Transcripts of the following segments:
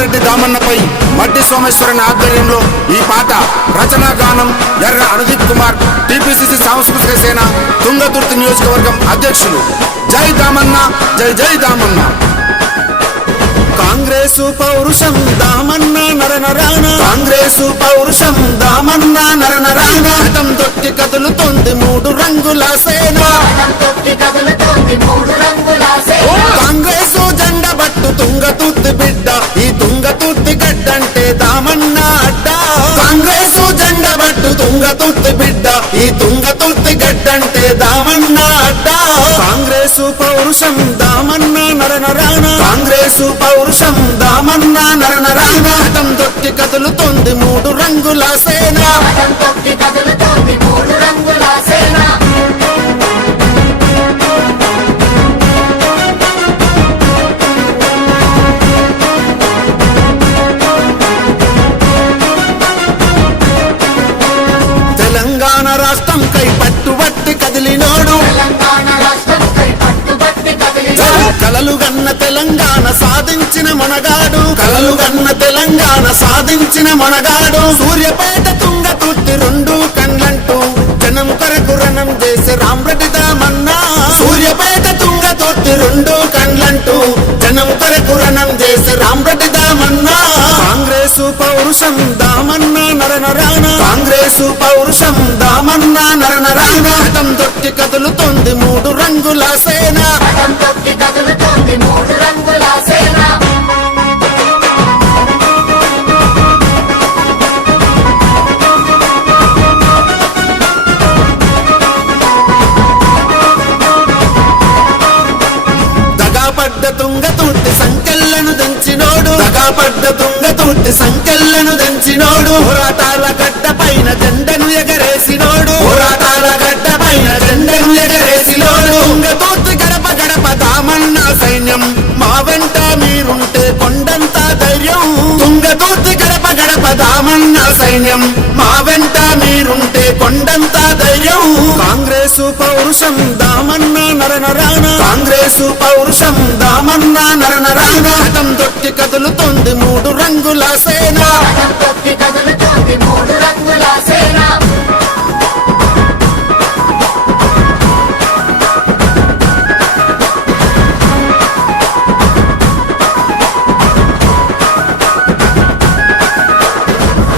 రామరెడ్డి దామన్నపై మడ్డి సోమేశ్వరన్ ఆధ్వర్యంలో ఈ పాట రచనా గానం ఎర్ర అనుదీప్ కుమార్, టీపీసీసీ సాంస్కృతిక సేన తుంగతుర్తి నియోజకవర్గం అధ్యక్షులు. జై దామన్న, జై జై దామన్న. కాంగ్రెసు పౌరుషం దామన్న నరనరాన, కాంగ్రెసు పౌరుషం దామన్న నరనరాన. రథం తొట్టి కదులుతోంది మూడు రంగుల సేన, కాంగ్రెసు జెండ బట్టు తుంగతుర్తి బిడ్డ, ఈ తుంగతుర్తి గడ్డంటే దామన్న అడ్డ. కాంగ్రెసు జెండ బట్టు తుంగతుర్తి బిడ్డ, ఈ తుంగతుర్తి గడ్డంటే దామన్న అడ్డ. కాంగ్రెసు పౌరుషం దామన్న నరనరాన, కాంగ్రెసు పౌరుషం దామన్న నరనరాన. రథం తొట్టి కదులుతోంది మూడు రంగుల సేన, తెలంగాణ రాష్ట్రం కై పట్టుబట్టి కదిలినోడు, కలలు గన్న తెలంగాణ సాధించిన మనగాడు, కలలు గన్న తెలంగాణ సాధించిన మనగాడు. సూర్యపేట తుంగతుర్తి రెండు కండ్లంటూ జనం కొరకు రణం చేసే రామరెడ్డి దామన్న. సూర్యపేట తుంగతుర్తి రెండు కండ్లంటూ జనం కొరకు రణం చేసే రామరెడ్డి దామన్న. కాంగ్రెసు పౌరుషం దామన్న నరనరాన, కాంగ్రెసు పౌరుషం దామన్న నరనరాన. రథం తొట్టి కదులుతోంది మూడు రంగుల సేన, దగాపడ్డ తుంగతుర్తి సంకెళ్లను దంచినోడు, దగాపడ్డ తుంగతుర్తి సంకెళ్లను దంచినోడు. పోరాటాల గడ్డ పైన జెండను ఎగరేసినోడు, పోరాటాల గడ్డ పైన జెండను ఎగరేసినోడు. తుంగతుర్తి గడప గడప దామన్న సైన్యం, మా వెంట మీరుంటే కొండంత ధైర్యం. తుంగతుర్తి గడప గడప దామన్న సైన్యం, మా వెంట మీరుంటే కొండంత ధైర్యం. కాంగ్రెసు పౌరుషం దామన్న నరనరాన, కాంగ్రెసు పౌరుషం దామన్న నరనరాన. రథం తొట్టి కదులుతోంది మూడు రంగుల సేన,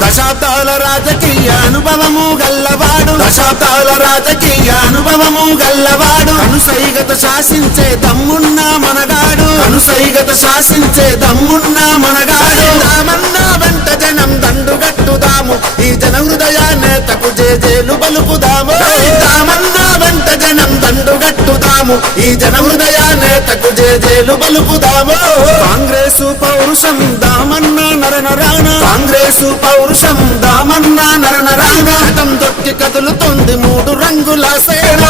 దశాబ్దాల రాజకీయ అనుభవము గల్లవాడు, దశాబ్దాల రాజకీయ అనుభవము గల్లవాడు. అనుసైగత శాసించే దమ్మున్న మనగాడు, అనుసైగత శాసించే దమ్మున్న మనగాడు. దామన్న వెంట జనం దండుగట్టుదాము, ఈ జన హృదయ నేతకు జేజేలు పలుకుదాము. దామన్న వెంట జనం దండుగట్టుదాము, ఈ జన హృదయ నేతకు జేజేలు పలుకుదాము. కాంగ్రెసు పౌరుషం దామన్న నరనరాన, కాంగ్రెసు పౌరుషం దామన్న నరనరాన. రథం తొట్టి కదులుతోంది మూడు రంగుల సేన,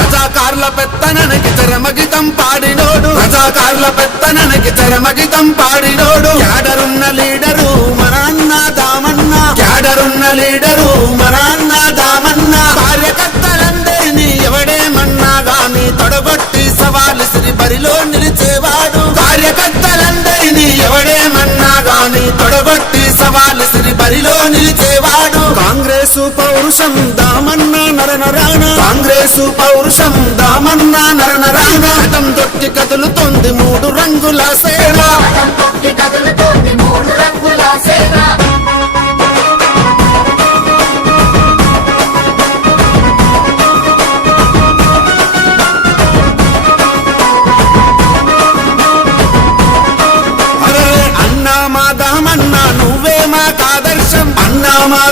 రజాకార్ల పెత్తనానికి తెరమగితం పాడినోడు, రజాకార్ల పెత్తనానికి తెరమగితం పాడినోడు. క్యాడరున్న లీడరు మన అన్న దామన్న, క్యాడరున్న లీడరు మన అన్న దామన్న. కార్యకర్తలందరినీ ఎవడేమన్నా గాని తొడగొట్టి సవాలిసిరి బరిలో నిలిచేవాడు, కార్యకర్తలందరినీ ఎవడేమన్నా గాని తొడగొట్టి సవాలిసిరి బరిలో నిలిచేవాడు. కాంగ్రెసు పౌరుషం దామన్న నరనరాన, కాంగ్రెసు పౌరుషం దామన్న నరనరాన. రథం తొట్టి కదులుతోంది మూడు రంగుల సేన,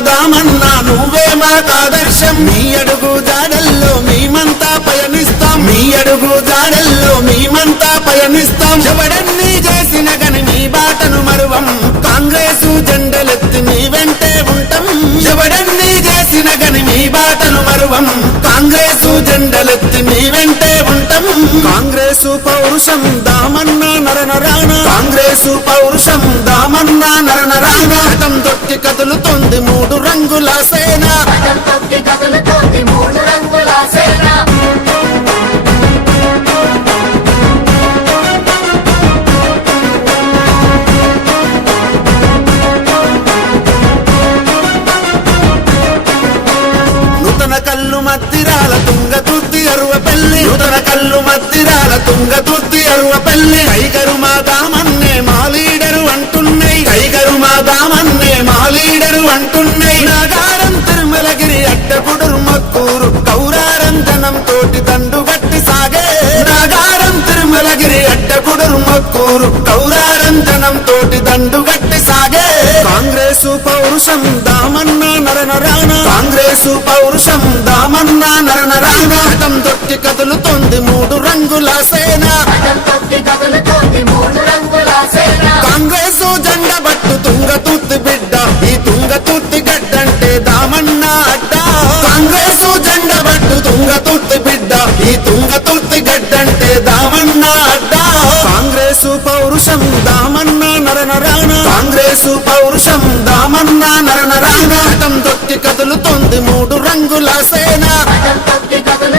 దామన్నా నువ్వే మాకాదర్శం. మీ అడుగు జాడల్లో మేమంతా పయనిస్తాం, మీ అడుగు జాడల్లో మేమంతా పయనిస్తాం. ఎవడన్నీ చేసిన గని నీ బాటను మరువం, కాంగ్రెసు జెండలెత్తి నీ వెంటే ఉంటాం. ఎవడన్నీ చేసిన గని నీ బాటను మరువం, కాంగ్రెసు జెండలెత్తి నీ వెంటే ఉంటాం. నగారం కాంగ్రెసు పౌరుషం దామన్న నరనరాన కాంగ్రెసు పౌరుషం దామన్న నరనరాన రథం తొక్కి కదులుతుంది మూడు రంగుల సేన రథం తొక్కి కదులుతోంది మూడు రంగుల సేన నూతన కళ్ళు మద్దిరాల తుంగతుర్తి అరువపల్లి నూతన కళ్ళు మద్దిరాల తుంగతుర్తి అరువపల్లి టైగరు మా దామన్నే మా లీడరు అంటున్నాయి టైగరు మా దామన్నే మా లీడరు అంటున్నాయి నాగారం తిరుమలగిరి అడ్డగుడురు మక్కూరు కౌరారం జనం తోటి దండు గట్టి సాగే నాగారం తిరుమలగిరి అడ్డగుడురు మక్కూరు కౌరారం జనం తోటి దండు గట్టి సాగే కాంగ్రెసు పౌరుషం దామన్న నరనరాన కాంగ్రెసు పౌరుషం దామన్న నరనరాన రథం తొక్కి కదులుతోంది మూడు రంగుల సేన రథం తొక్కి కదులుతోంది మూడు రంగుల సేన కాంగ్రెసు జెండ బట్టు తుంగతుర్తి బిడ్డ ఈ తుంగతుర్తి గడ్డంటే దామన్న అడ్డ కాంగ్రెసు జెండ బట్టు తుంగతుర్తి బిడ్డ ఈ తుంగతుర్తి గడ్డంటే దామన్న అడ్డ కాంగ్రెసు పౌరుషం దామన్న నరనరాన కాంగ్రెసు పౌరుషం దామన్న నరనరాన రథం తొక్కి కదులుతోంది మూడు రంగుల సేన రథం తొక్కి కదులు